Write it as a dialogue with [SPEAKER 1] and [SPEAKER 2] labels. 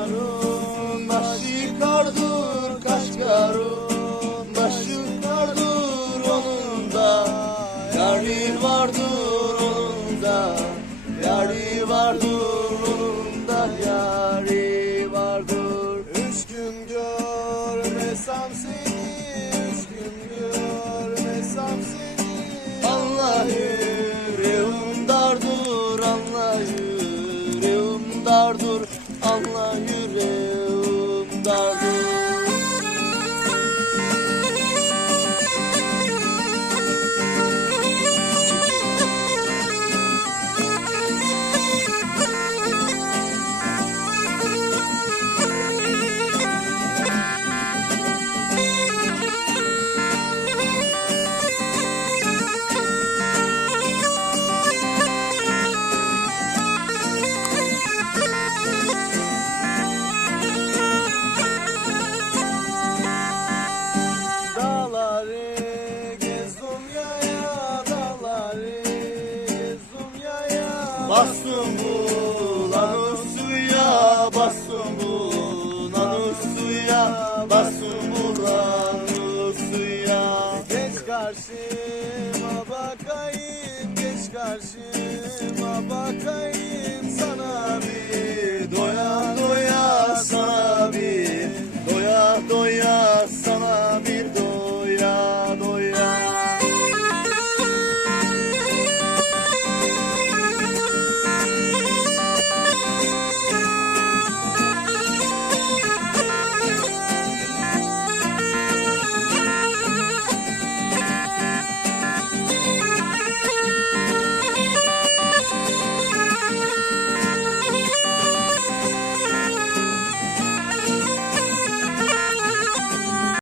[SPEAKER 1] karun başı kardur kaç karun onun da yari vardır onun da yari vardır onun da yari vardır.
[SPEAKER 2] Üç gün görmesem üç gün görmesem seni.
[SPEAKER 1] Allah yüreğim dardur Allah yüreğim
[SPEAKER 2] dardur
[SPEAKER 1] Bastım bulanı suya Bastım bulanı suya Bastım bulanı suya
[SPEAKER 2] Geç karşıma bakayım Geç karşıma bakayım